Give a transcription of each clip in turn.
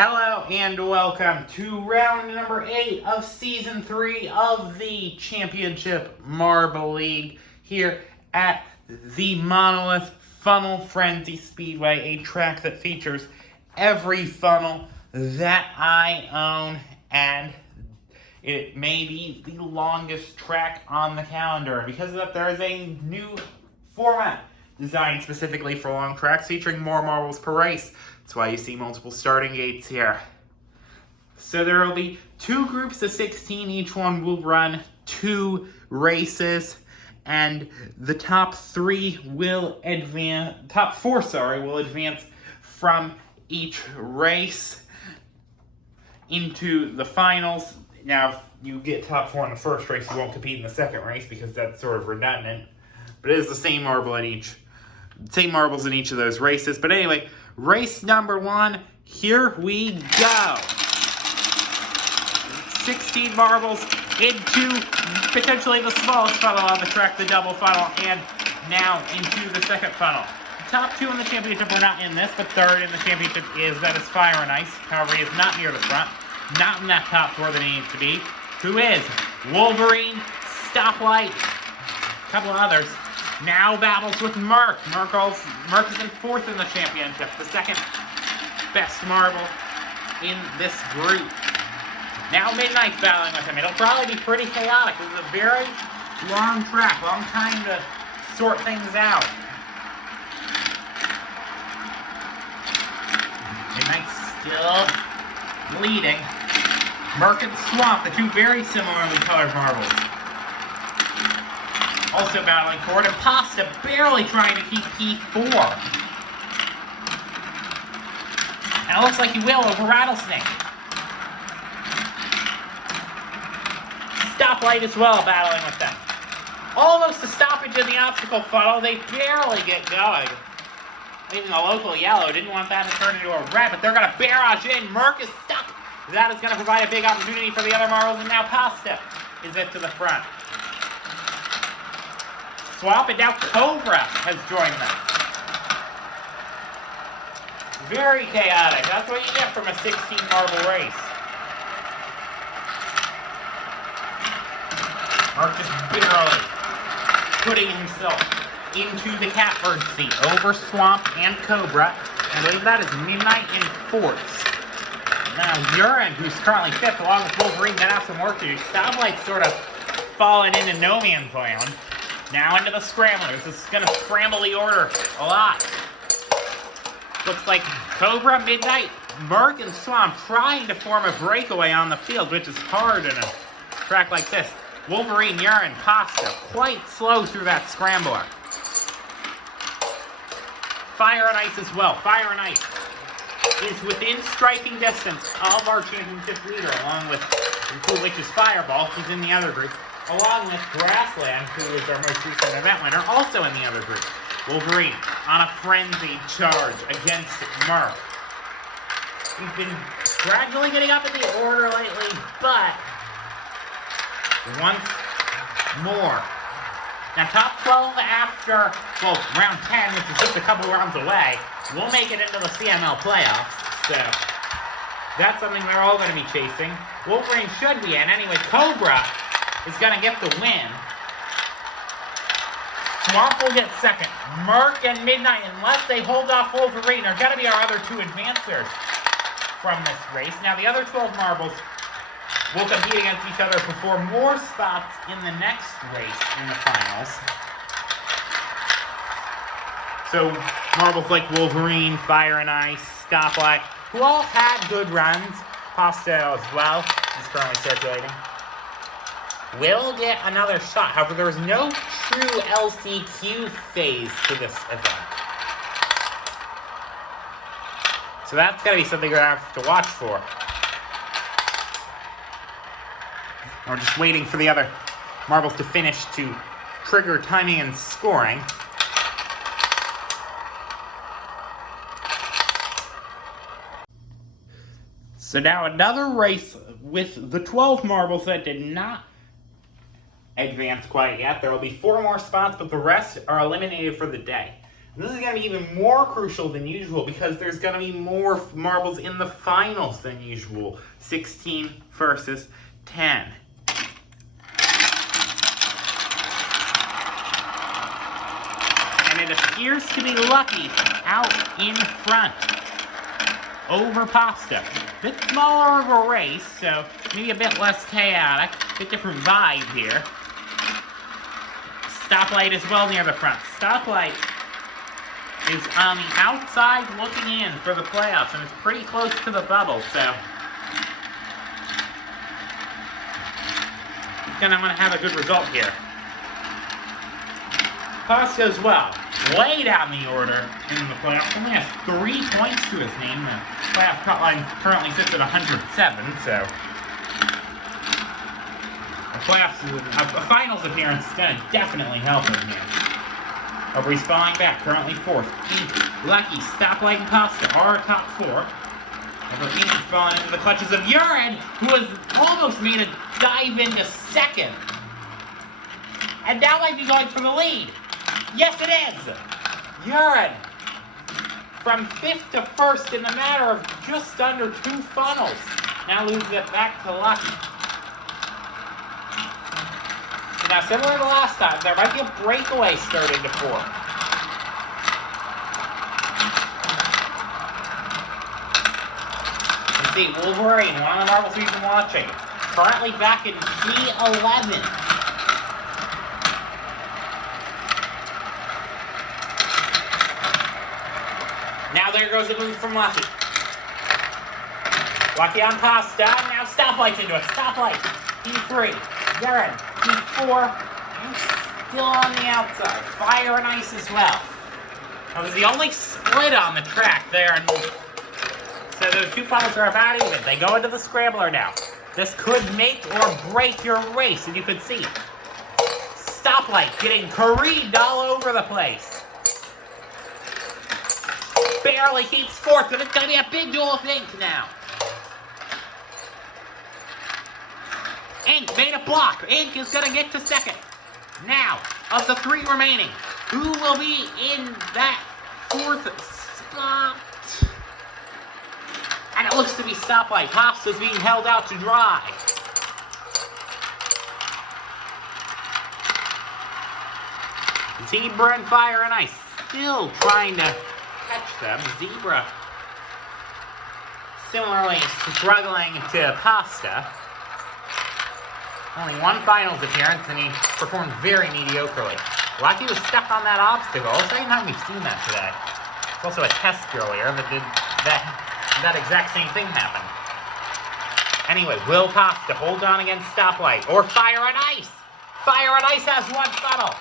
Hello and welcome to round number 8 of season 3 of the Championship Marble League here at the Monolith Funnel Frenzy Speedway, a track that features every funnel that I own, and it may be the longest track on the calendar. Because of that, there is a new format designed specifically for long tracks featuring more marbles per race. That's why you see multiple starting gates here. So there will be 2 groups of 16. Each one will run 2 races, and the top 4 will advance from each race into the finals. Now, if you get top 4 in the first race, you won't compete in the second race because that's sort of redundant. But it is the same marbles in each of those races. But anyway, race number 1, here we go. 16 marbles into potentially the smallest funnel on the track, the double funnel, and now into the second funnel. The top 2 in the championship are not in this, but third in the championship is Fire and Ice. However, he is not near the front, not in that top 4 that he needs to be. Who is Wolverine, Stoplight, a couple of others. Now battles with Merc. Merc is in 4th in the championship, the second best marble in this group. Now Midnight's battling with him. It'll probably be pretty chaotic. This is a very long track, long time to sort things out. Midnight's still leading. Merc and Swamp, the 2 very similarly colored marbles. Also battling forward, and Pasta barely trying to keep P4. And it looks like he will over Rattlesnake. Stoplight as well battling with them. Almost a stoppage in the obstacle funnel. They barely get going. Even the local yellow didn't want that to turn into a red, but they're going to barrage in. Merc is stuck. That is going to provide a big opportunity for the other marbles, and now Pasta is it to the front. Swap, and now Cobra has joined them. Very chaotic. That's what you get from a 16 marble race. Mark just barely putting himself into the catbird seat over Swamp and Cobra. I believe that is Midnight in 4th. Now Urine, who's currently 5th, along with Wolverine, that has some work to do. Stoplight's sort of fallen into no man's land. Now into the scramblers. This is going to scramble the order a lot. Looks like Cobra, Midnight, Merc, and Swamp trying to form a breakaway on the field, which is hard in a track like this. Wolverine, Urine, Pasta, quite slow through that scrambler. Fire and Ice as well. Fire and Ice is within striking distance of our championship leader, along with Cool Witch's Fireball, who's in the other group, along with Grassland, who is our most recent event winner, also in the other group. Wolverine on a frenzied charge against Merc. He's been gradually getting up in the order lately, but once more. Now, top 12 after, round 10, which is just a couple rounds away, will make it into the CML playoffs, so that's something we're all going to be chasing. Wolverine should be in. Anyway, Cobra is going to get the win. Swamp will get second. Merc and Midnight, unless they hold off Wolverine, are going to be our other 2 advancers from this race. Now, the other 12 marbles will compete against each other for more spots in the next race in the finals. So, marbles like Wolverine, Fire and Ice, Stoplight, who all had good runs, Pasta as well, is currently circulating, will get another shot. However, there is no true LCQ phase to this event. So that's going to be something we're going to have to watch for. We're just waiting for the other marbles to finish to trigger timing and scoring. So now another race with the 12 marbles that did not advance quite yet. There will be 4 more spots, but the rest are eliminated for the day. This is going to be even more crucial than usual because there's going to be more marbles in the finals than usual. 16 versus 10. And it appears to be Lucky out in front over Pasta. A bit smaller of a race, so maybe a bit less chaotic. A bit different vibe here. Stoplight is well near the front. Stoplight is on the outside looking in for the playoffs, and it's pretty close to the bubble, so he's going to want to have a good result here. Pasta as well. Way down the order in the playoffs. Only has 3 points to his name. The playoff cutline currently sits at 107, so a finals appearance is going to definitely help him here. Over he's falling back, currently 4th. Lucky, Stoplight, and Pasta are top 4. Over Inky falling into the clutches of Urine, who has almost made a dive into 2nd. And now might be going for the lead. Yes, it is! Urine from 5th to 1st in the matter of just under 2 funnels. Now loses it back to Lucky. So now, similar to last time, there might be a breakaway starting to form. You see, Wolverine, one of the marbles we've been watching, currently back in G11. Now there goes the move from Lucky. Lucky on Pasta. Now Stoplight's into it. Stoplight. P3. Urine. P4. And still on the outside. Fire and Ice as well. That was the only split on the track there. And so those 2 funnels are about even. They go into the scrambler now. This could make or break your race. And you can see Stoplight getting careened all over the place. Barely keeps 4th, but it's going to be a big duel with Ink now. Ink made a block. Ink is going to get to 2nd. Now, of the 3 remaining, who will be in that 4th spot? And it looks to be Stoplight. Pasta's being held out to dry. Zebra and Fire and Ice still trying to catch them. Zebra similarly struggling to Pasta. Only 1 finals appearance, and he performed very mediocrely. Lucky was stuck on that obstacle. Second time we've seen that today. It's also a test earlier that did that exact same thing happen. Anyway, will Pasta hold on against Stoplight or Fire and Ice? Fire and Ice has 1 funnel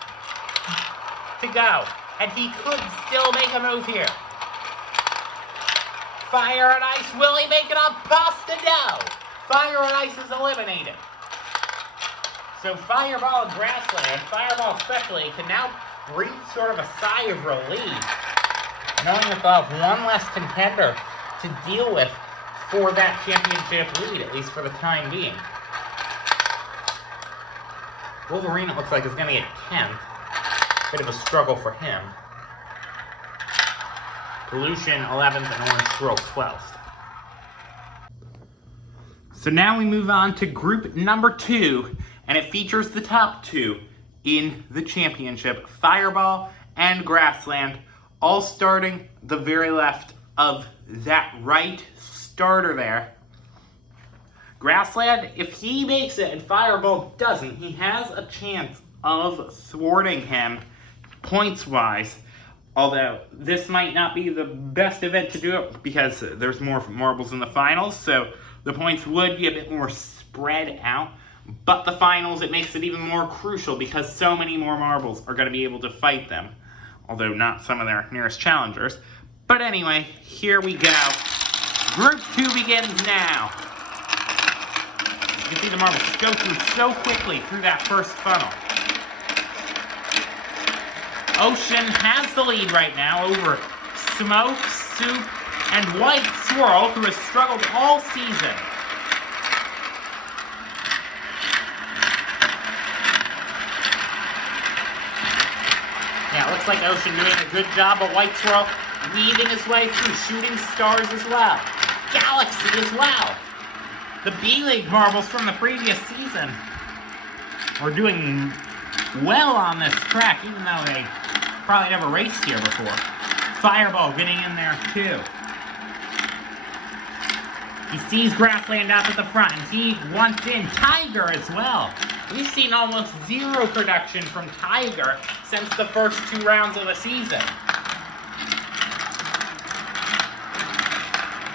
to go. And he could still make a move here. Fire and Ice, will he make it on Pasta? No! Fire and Ice is eliminated. So Fireball and Grassland, Fireball especially, can now breathe sort of a sigh of relief, knowing that they'll have 1 less contender to deal with for that championship lead, at least for the time being. Wolverine, it looks like, is going to get 10th. Bit of a struggle for him. Pollution 11th and Orange Stroke 12th. So now we move on to group number 2, and it features the top 2 in the championship. Fireball and Grassland, all starting the very left of that right starter there. Grassland, if he makes it and Fireball doesn't, he has a chance of thwarting him points-wise, although this might not be the best event to do it because there's more marbles in the finals, so the points would be a bit more spread out. But the finals, it makes it even more crucial because so many more marbles are going to be able to fight them, although not some of their nearest challengers. But anyway, here we go. Group 2 begins now. You can see the marbles go through so quickly through that first funnel. Ocean has the lead right now over Smoke, Soup, and White Swirl, who has struggled all season. Yeah, it looks looks like Ocean doing a good job, but White Swirl weaving his way through, shooting stars as well. Galaxy as well. The B-League marbles from the previous season are doing well on this track, even though they probably never raced here before. Fireball getting in there too. He sees Grassland up at the front, and he wants in Tiger as well. We've seen almost zero production from Tiger since the first 2 rounds of the season.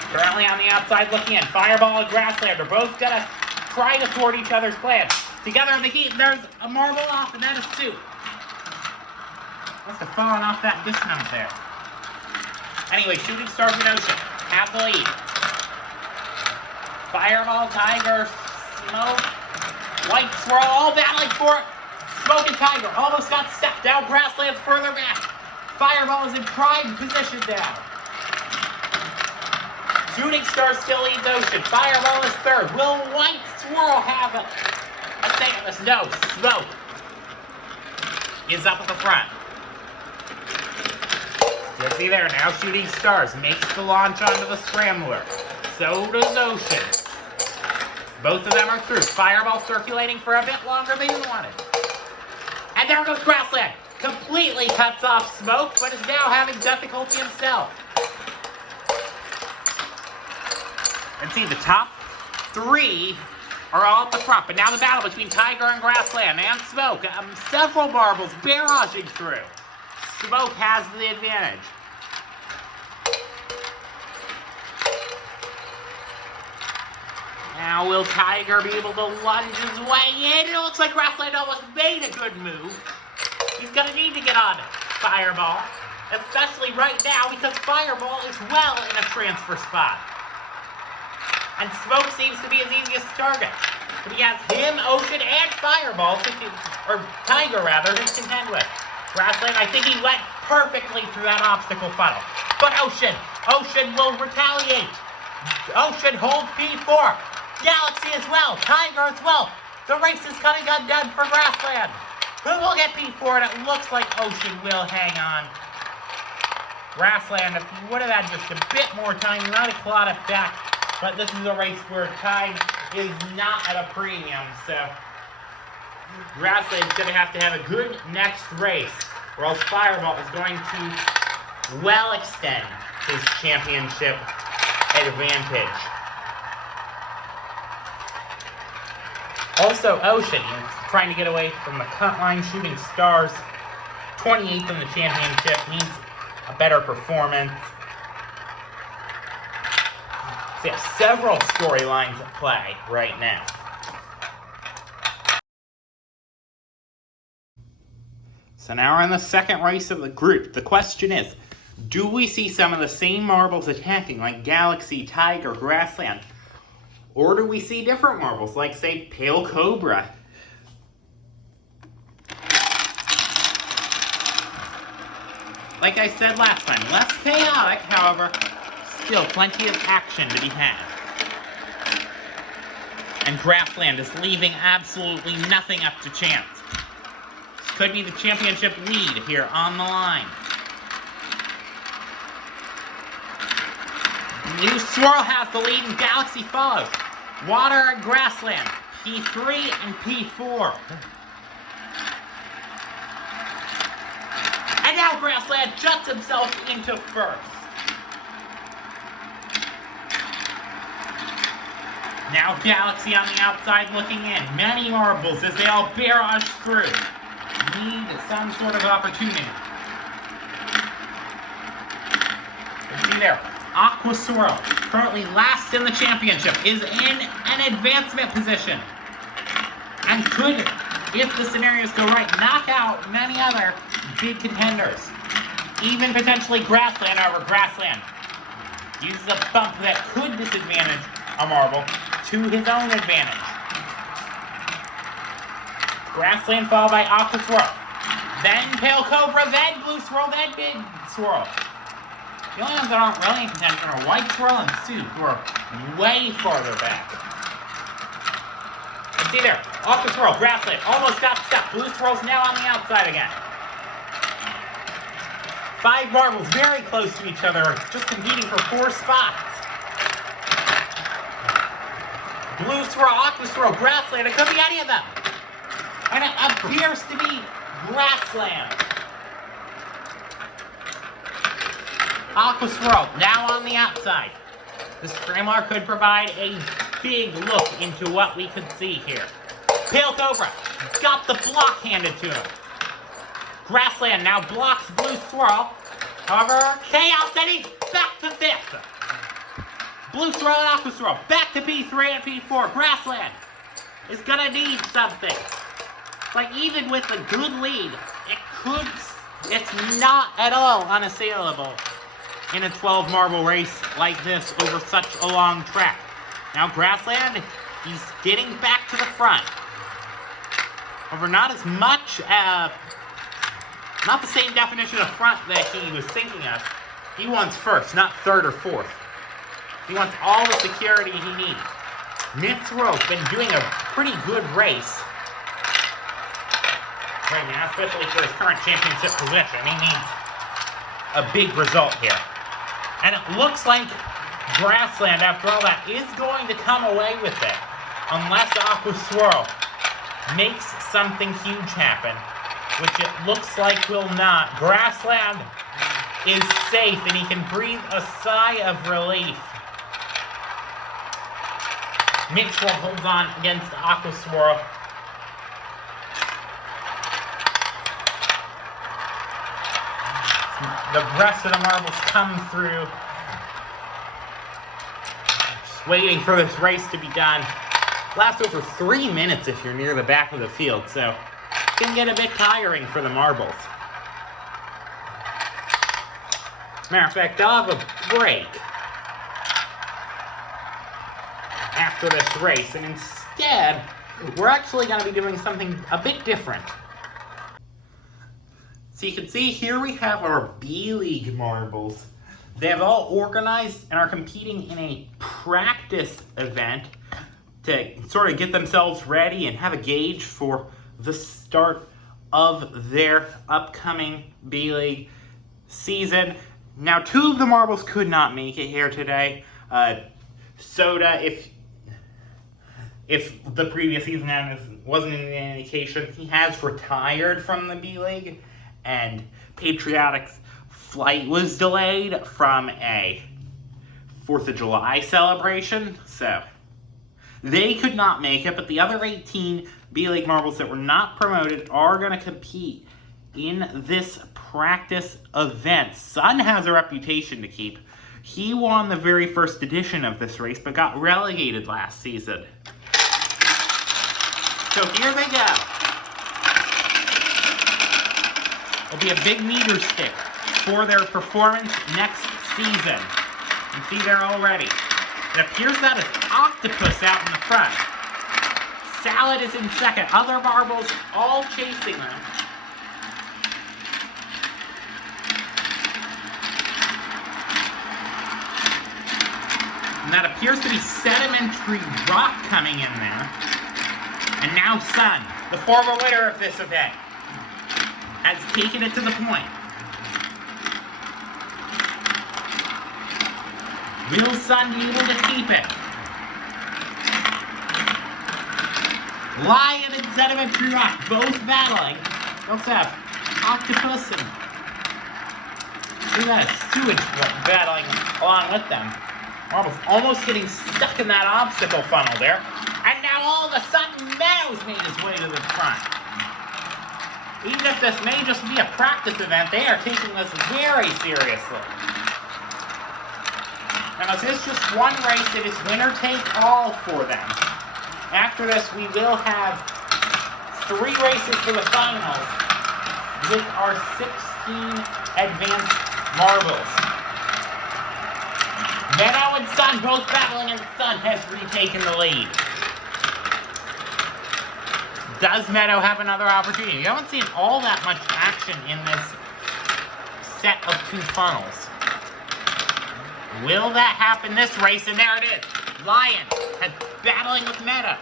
Currently on the outside looking in. Fireball and Grassland are both going to try to thwart each other's plans. Together in the heat, there's a marble off, and that is 2. Must have fallen off that dismount there. Anyway, Shooting Stars and Ocean have the lead. Fireball, Tiger, Smoke, White Swirl, all battling for it. Smoke and Tiger almost got stepped down. Grassland's further back. Fireball is in prime position now. Shooting Star still leads Ocean. Fireball is 3rd. Will White Swirl have a say on this? No. Smoke is up at the front. You see there, now Shooting Stars makes the launch onto the scrambler. So does Ocean. Both of them are through. Fireball circulating for a bit longer than you wanted. And there goes Grassland. Completely cuts off Smoke, but is now having difficulty himself. And see, the top 3 are all at the front. But now the battle between Tiger and Grassland and Smoke. Several marbles barraging through. Smoke has the advantage. Now will Tiger be able to lunge his way in? It looks like Grassland almost made a good move. He's going to need to get on Fireball, especially right now because Fireball is well in a transfer spot. And Smoke seems to be his easiest target. But he has him, Ocean, and Fireball, or Tiger rather, to contend with. Grassland, I think he went perfectly through that obstacle funnel. But Ocean will retaliate. Ocean holds P4. Galaxy as well. Tiger as well. The race is coming undone for Grassland. Who will get P4? And it looks like Ocean will hang on. Grassland, if he would have had just a bit more time, he might have clawed it back. But this is a race where time is not at a premium, so Grassland's going to have a good next race, or else Fireball is going to well extend his championship advantage. Also, Ocean is trying to get away from the cutline. Shooting Stars, 28th in the championship, needs a better performance. So yeah, several storylines at play right now. So now we're in the second race of the group. The question is, do we see some of the same marbles attacking like Galaxy, Tiger, Grassland? Or do we see different marbles like, say, Pale Cobra? Like I said last time, less chaotic, however, still plenty of action to be had. And Grassland is leaving absolutely nothing up to chance. This could be the championship lead here on the line. New Swirl has the lead and Galaxy follows. Water and Grassland, P3 and P4. And now Grassland juts himself into first. Now Galaxy on the outside looking in. Many marbles as they all barrage through. Need some sort of opportunity. You see there, Aqua Swirl, currently last in the championship, is in an advancement position. And could, if the scenarios go right, knock out many other big contenders. Even potentially Grassland over Grassland. Uses a bump that could disadvantage a marble to his own advantage. Grassland followed by Aqua Swirl. Then Pale Cobra, then Blue Swirl, then Big Swirl. The only ones that aren't really in contention are White Swirl and Soup, who are way farther back. And see there, Aqua Swirl, Grassland almost got stuck. Blue Swirl's now on the outside again. 5 marbles very close to each other, just competing for 4 spots. Blue Swirl, Aqua Swirl, Grassland, it could be any of them. And it appears to be Grassland. Aqua Swirl, now on the outside. The Scrambler could provide a big look into what we could see here. Pale Cobra got the block handed to him. Grassland now blocks Blue Swirl. However, Chaos Eddie back to 5th. Blue Swirl and Aqua Swirl back to P3 and P4. Grassland is gonna need something. Like, even with a good lead, it's not at all unassailable in a 12 marble race like this over such a long track. Now Grassland, he's getting back to the front. However, not as much, not the same definition of front that he was thinking of. He wants first, not 3rd or 4th. He wants all the security he needs. Mid-Throat's been doing a pretty good race right now, especially for his current championship position. He needs a big result here. And it looks like Grassland, after all that, is going to come away with it. Unless Aqua Swirl makes something huge happen, which it looks like will not. Grassland is safe, and he can breathe a sigh of relief. Mitchell holds on against Aqua Swirl. The rest of the marbles come through. Just waiting for this race to be done. Lasts over 3 minutes if you're near the back of the field, so it can get a bit tiring for the marbles. Matter of fact, I'll have a break after this race, and instead, we're actually going to be doing something a bit different. So you can see here we have our B-League marbles. They have all organized and are competing in a practice event to sort of get themselves ready and have a gauge for the start of their upcoming B-League season. Now, 2 of the marbles could not make it here today. Soda, if the previous season wasn't an indication, he has retired from the B-League, and Patriotic's flight was delayed from a 4th of July celebration, so they could not make it, but the other 18 B-League marbles that were not promoted are going to compete in this practice event. Sun has a reputation to keep. He won the very first edition of this race, but got relegated last season. So here they go. It'll be a big meter stick for their performance next season. You can see they're all ready. It appears that is Octopus out in the front. Salad is in second. Other marbles all chasing them. And that appears to be Sedimentary Rock coming in there. And now Sun, the former winner of this event, has taken it to the point. Will Sun be able to keep it? Lion and Sedimentary Rock both battling. We also have Octopus and Sewage battling along with them. Marbles almost getting stuck in that obstacle funnel there. And now all of a sudden, Meadow's made his way to the front. Even if this may just be a practice event, they are taking this very seriously. Now, this is just one race. It is winner take all for them. After this, we will have 3 races for the finals with our 16 advanced marbles. Meadow and Sun both battling, and Sun has retaken the lead. Does Meadow have another opportunity? You haven't seen all that much action in this set of 2 funnels. Will that happen this race? And there it is. Lion has battling with Meadow.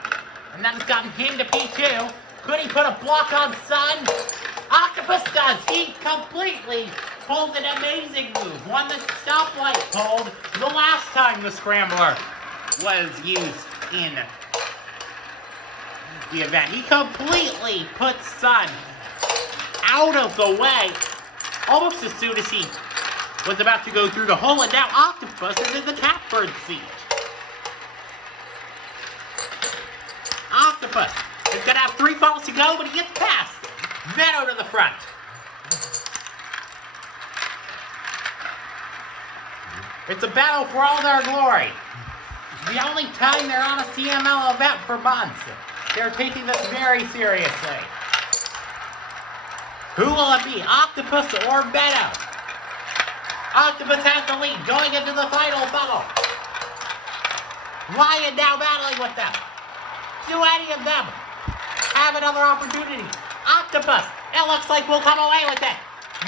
And that has gotten him to P2. Could he put a block on Sun? Octopus does. He completely pulls an amazing move. One that Stoplight pulled the last time the Scrambler was used in the event. He completely puts Sun out of the way almost as soon as he was about to go through the hole, and now Octopus is in the catbird seat. Octopus is going to have 3 falls to go, but he gets past Meadow to the front. It's a battle for all their glory. The only time they're on a CML event for months. They're taking this very seriously. Who will it be, Octopus or Meadow? Octopus has the lead going into the final funnel. Lion now battling with them. Do any of them have another opportunity? Octopus, it looks like we'll come away with it.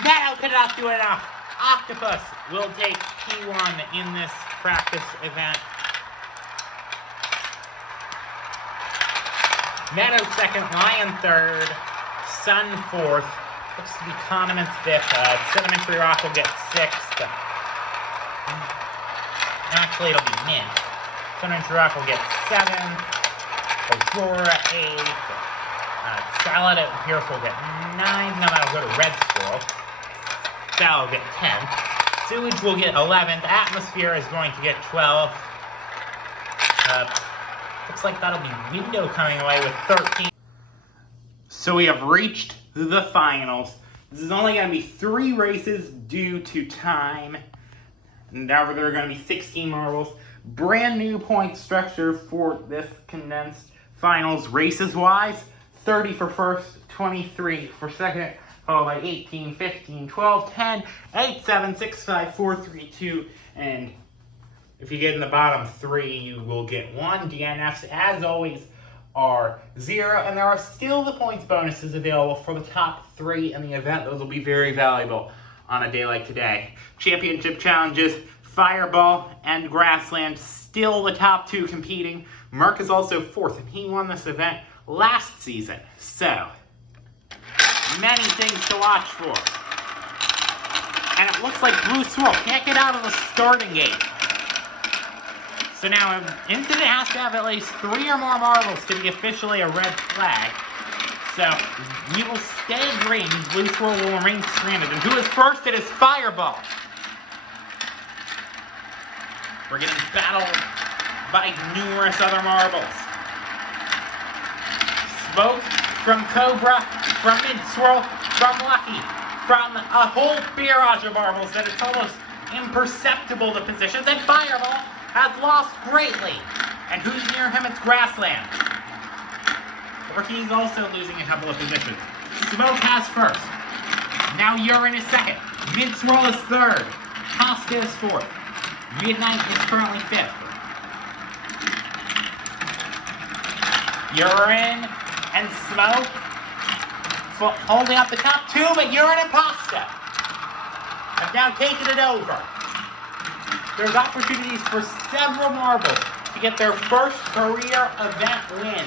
Meadow cannot do enough. Octopus will take P1 in this practice event. Meadow second, Lion third, Sun fourth. Looks to be Condiments fifth. Sedimentary Rock will get sixth. Actually, it'll be Mint. Sedimentary Rock will get seventh. Aurora eighth. Salad at Pierce will get ninth. No, that'll go to Red Squirrel. Salad will get 10th. Sewage will get 11th. Atmosphere is going to get 12th. Looks like that'll be Window coming away with 13th. So we have reached the finals. This is only going to be 3 races due to time. Now there are going to be 16 marbles. Brand new point structure for this condensed finals races-wise. 30 for first, 23 for second, followed by 18, 15, 12, 10, 8, 7, 6, 5, 4, 3, 2, and if you get in the bottom 3, you will get 1. DNFs, as always, are 0, and there are still the points bonuses available for the top 3 in the event. Those will be very valuable on a day like today. Championship challenges, Fireball and Grassland, still the top 2 competing. Merc is also 4th, and he won this event last season. So, many things to watch for. And it looks like Blue Swirl can't get out of the starting gate. So now, an incident has to have at least 3 or more marbles to be officially a red flag. So, you will stay green. Blue Swirl will remain stranded. And who is first? It is Fireball. We're getting battled by numerous other marbles. Smoke from Cobra, from Mid-Swirl, from Lucky, from a whole barrage of marbles that it's almost imperceptible the positions, and Fireball has lost greatly. And who's near him? It's Grassland. Ricky's also losing a couple of positions. Smoke has first. Now Urine is second. Mid-Swirl is third. Costa is fourth. Midnight is currently fifth. Urine and Smoke holding up the top 2, but Urine and Pasta have now taken it over. There's opportunities for several marbles to get their first career event win.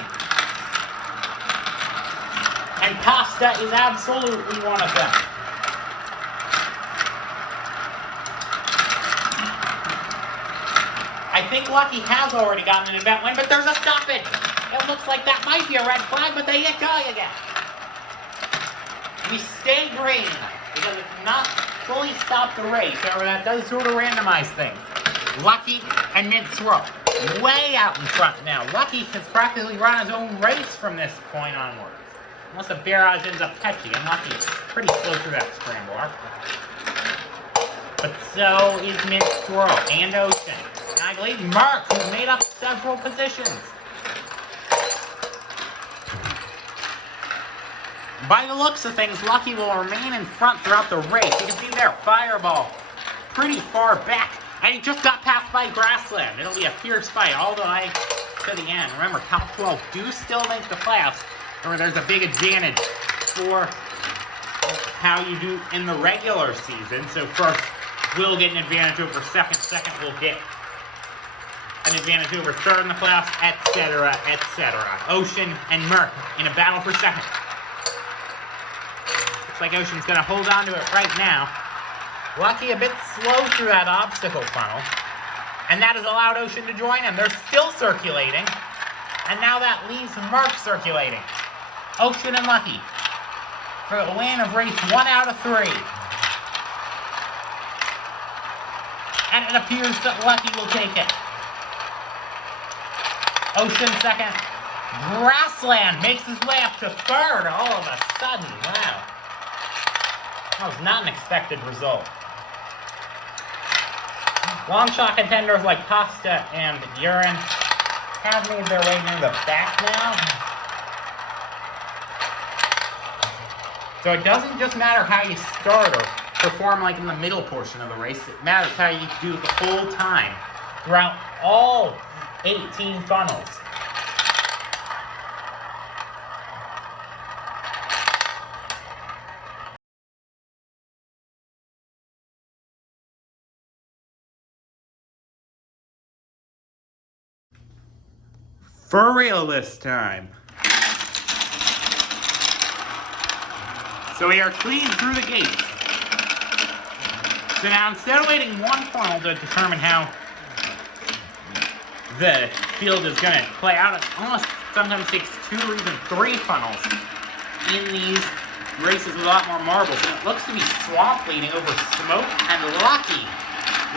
And Pasta is absolutely one of them. I think Lucky has already gotten an event win, but there's a stoppage. It looks like that might be a red flag, but they get going again. We stay green because it cannot fully stop the race. However, that does sort of randomize things. Lucky and Mid-Swirl way out in front now. Lucky has practically run his own race from this point onwards. Unless a barrage ends up catching him. Lucky is pretty slow through that scrambler. But so is Mid-Swirl and Ocean. And I believe Mark, who made up several positions. By the looks of things, Lucky will remain in front throughout the race. You can see there, Fireball pretty far back. And he just got passed by Grassland. It'll be a fierce fight all the way to the end. Remember, top 12 do still make the playoffs. Remember, there's a big advantage for how you do in the regular season. So first, we'll get an advantage over second. Second, we'll get an advantage over third in the playoffs, etc., etc. Ocean and Merc in a battle for second. Looks like Ocean's going to hold on to it right now. Lucky a bit slow through that obstacle funnel. And that has allowed Ocean to join him. They're still circulating. And now that leaves Mark circulating. Ocean and Lucky for the win of race 1 out of 3. And it appears that Lucky will take it. Ocean second. Grassland makes his way up to third all of a sudden. Wow. That was not an expected result. Long shot contenders like Pasta and Urine have made their way near the back now. So it doesn't just matter how you start or perform like in the middle portion of the race. It matters how you do it the whole time throughout all 18 funnels. For real this time. So we are clean through the gates. So now instead of waiting one funnel to determine how the field is going to play out, it almost sometimes takes 2 or even 3 funnels in these races with a lot more marbles. And it looks to be Swamp leading over Smoke and Lucky.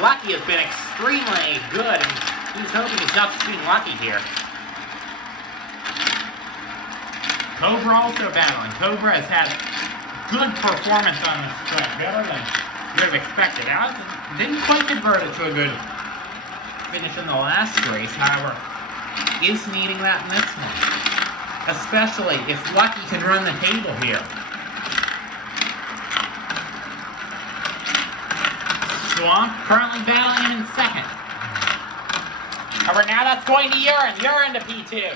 Lucky has been extremely good, and he's hoping he's not just being lucky here. Cobra also battling. Cobra has had good performance on this track, better than you would have expected. Now, didn't quite convert it to a good finish in the last race, however, is needing that in this one. Especially if Lucky can run the table here. Swamp currently battling him in second. However, now that's going to Urine. Urine to P2.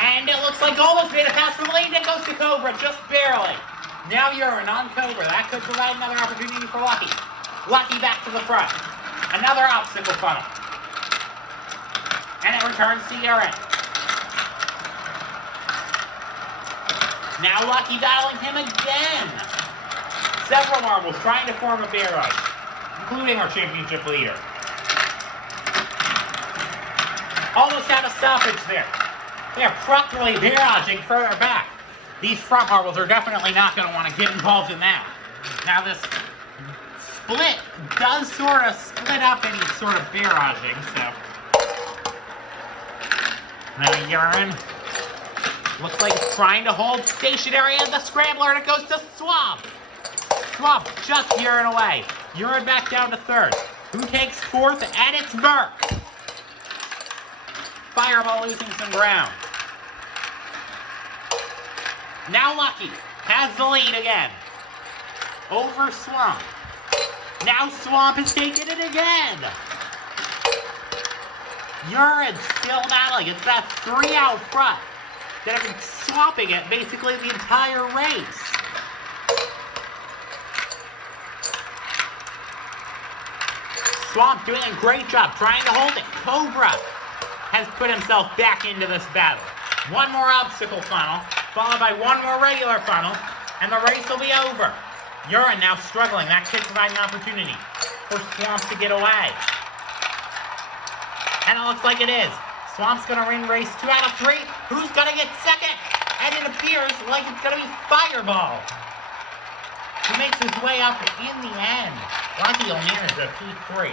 And it looks like almost made a pass from the lead. It goes to Cobra, just barely. Now Urine on Cobra. That could provide another opportunity for Lucky. Lucky back to the front. Another obstacle funnel. And it returns to Urine. Now Lucky battling him again. Several marbles trying to form a barrage, including our championship leader. Almost had a stoppage there. They are properly barraging further back. These front marbles are definitely not going to want to get involved in that. Now this split does sort of split up any sort of barraging, so. Now Urine looks like it's trying to hold stationary at the scrambler, and it goes to Swamp. Swamp just Urine away. Urine back down to third. Who takes fourth? And it's Burke. Fireball losing some ground. Now Lucky has the lead again. Over Swamp. Now Swamp has taken it again. Urine still battling. It's that 3 out front that have been swapping it basically the entire race. Swamp doing a great job trying to hold it. Cobra has put himself back into this battle. One more obstacle funnel, followed by one more regular funnel, and the race will be over. Urine now struggling. That could provide an opportunity for Swamp to get away. And it looks like it is. Swamp's going to win race 2 out of 3. Who's going to get second? And it appears like it's going to be Fireball, who makes his way up in the end. Lucky will manage a P3.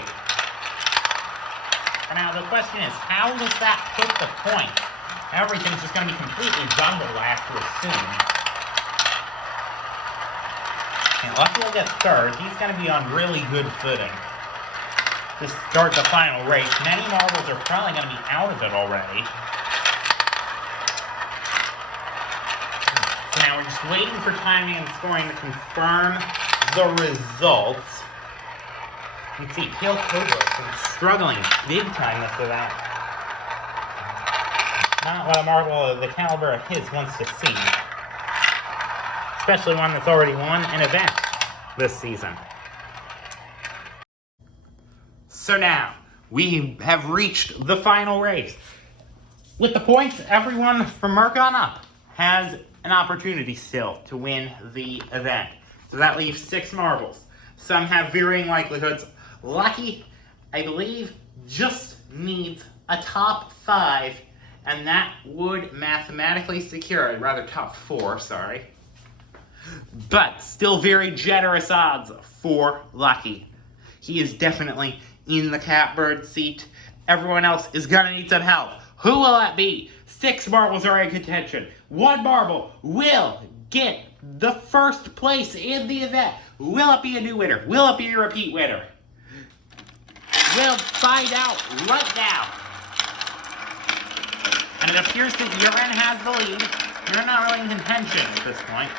And now the question is, how does that put the point? Everything's just going to be completely jumbled, I have to assume. And Lucky will get third. He's going to be on really good footing to start the final race. Many marbles are probably going to be out of it already. So now we're just waiting for timing and scoring to confirm the results. You can see Pale Cobra is struggling big time after that. Not what a marble of the caliber of his wants to see. Especially one that's already won an event this season. So now, we have reached the final race. With the points, everyone from Mark on up has an opportunity still to win the event. So that leaves 6 marbles. Some have varying likelihoods. Lucky, I believe, just needs a top 5, and that would mathematically secure it. Rather top 4, sorry. But still very generous odds for Lucky. He is definitely in the catbird seat. Everyone else is gonna need some help. Who will that be? 6 marbles are in contention. 1 marble will get the first place in the event. Will it be a new winner? Will it be a repeat winner? We'll find out right now. And it appears that Urine has the lead. You're not really in contention at this point.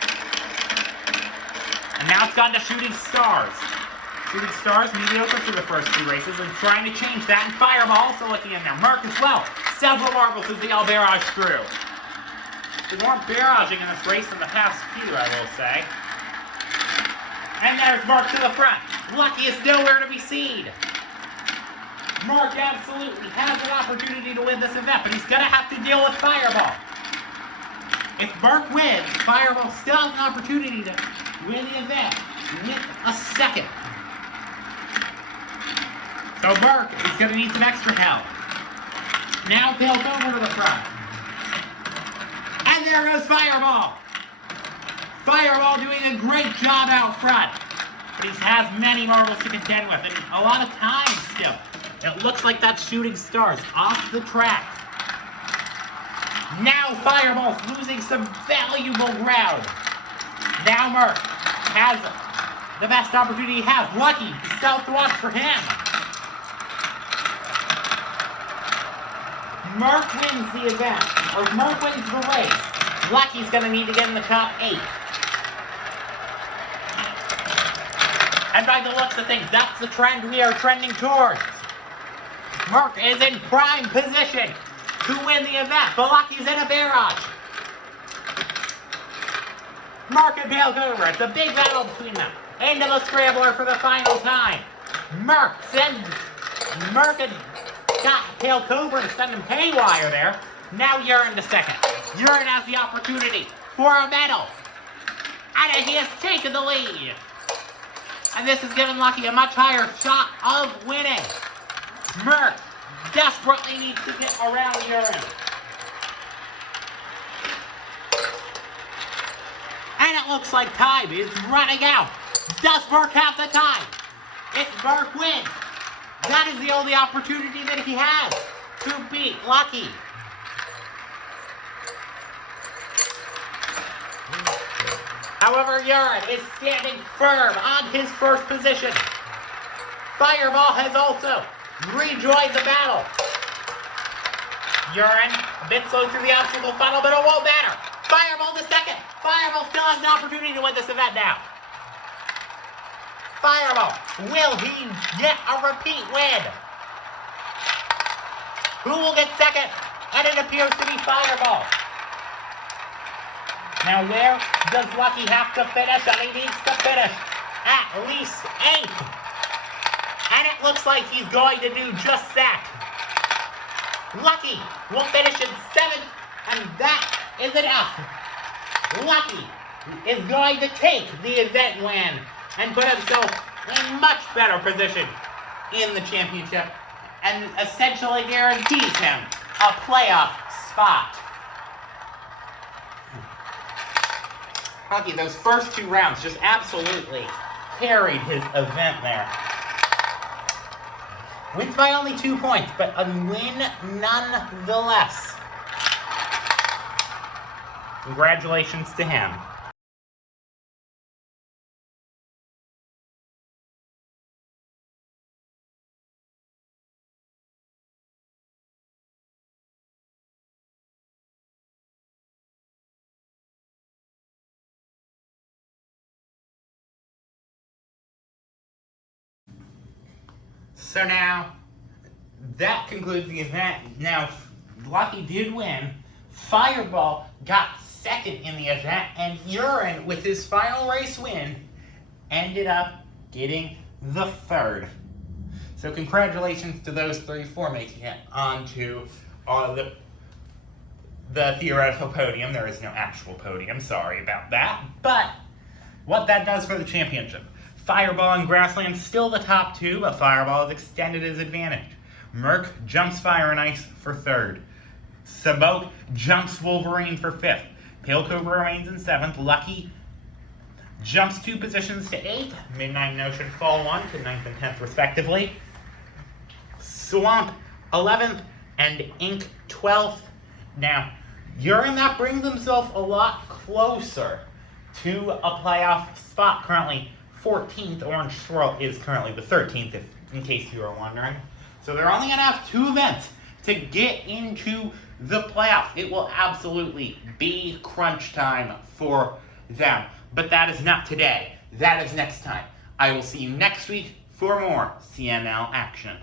And now it's gone to Shooting Stars. Shooting Stars, mediocre through the first 2 races, and trying to change that. And Fireball also looking in there. Merc as well. Several marbles as the all barrage through. There's more barraging in this race than the past few, I will say. And there's Mark to the front. Lucky is nowhere to be seen. Mark absolutely has an opportunity to win this event, but he's going to have to deal with Fireball. If Mark wins, Fireball still has an opportunity to win the event with a second. So Mark is going to need some extra help. Now Bill over to the front. And there goes Fireball. Fireball doing a great job out front. But he has many marbles to contend with, and a lot of time still. It looks like that's Shooting Stars off the track. Now Fireball's losing some valuable ground. Now Mark has the best opportunity he has. Lucky, southwest for him. Mark wins the event, or Mark wins the race. Lucky's going to need to get in the top 8. And by the looks of things, that's the trend we are trending towards. Mark is in prime position to win the event, but Lucky's in a barrage. Mark and Bale Cobra, it's a big battle between them. Into the scrambler for the final time. Mark and got Tail Cobra to send him haywire there. Now Urine to second. Urine has the opportunity for a medal. And he has taken the lead. And this has given Lucky a much higher shot of winning. Merc desperately needs to get around Urine. And it looks like time is running out. Does Merc have the time? If Merc wins, that is the only opportunity that he has to beat Lucky. However, Urine is standing firm on his first position. Fireball has also rejoined the battle. Urine a bit slow through the obstacle funnel, but it won't matter. Fireball to second. Fireball still has an opportunity to win this event now. Fireball, will he get a repeat win? Who will get second? And it appears to be Fireball. Now where does Lucky have to finish? And he needs to finish at least 8th. And it looks like he's going to do just that. Lucky will finish in 7th, and that is enough. Lucky is going to take the event win and put himself in a much better position in the championship and essentially guarantees him a playoff spot. Lucky, those first 2 rounds just absolutely carried his event there. Wins by only 2 points, but a win nonetheless. Congratulations to him. So now, that concludes the event. Now, Lucky did win. Fireball got second in the event, and Urine, with his final race win, ended up getting the 3rd. So congratulations to those 3 for making it onto the theoretical podium. There is no actual podium, sorry about that. But what that does for the championship. Fireball and Grassland still the top two, but Fireball has extended his advantage. Merc jumps Fire and Ice for third. Smoke jumps Wolverine for fifth. Pale Cobra remains in seventh. Lucky jumps 2 positions to 8th. Midnight Notion fall 1 to 9th and 10th respectively. Swamp 11th and Ink 12th. Now, Urine that brings himself a lot closer to a playoff spot. Currently 14th. Orange Swirl is currently the 13th, in case you were wondering. So they're only going to have 2 events to get into the playoffs. It will absolutely be crunch time for them. But that is not today. That is next time. I will see you next week for more CNL action.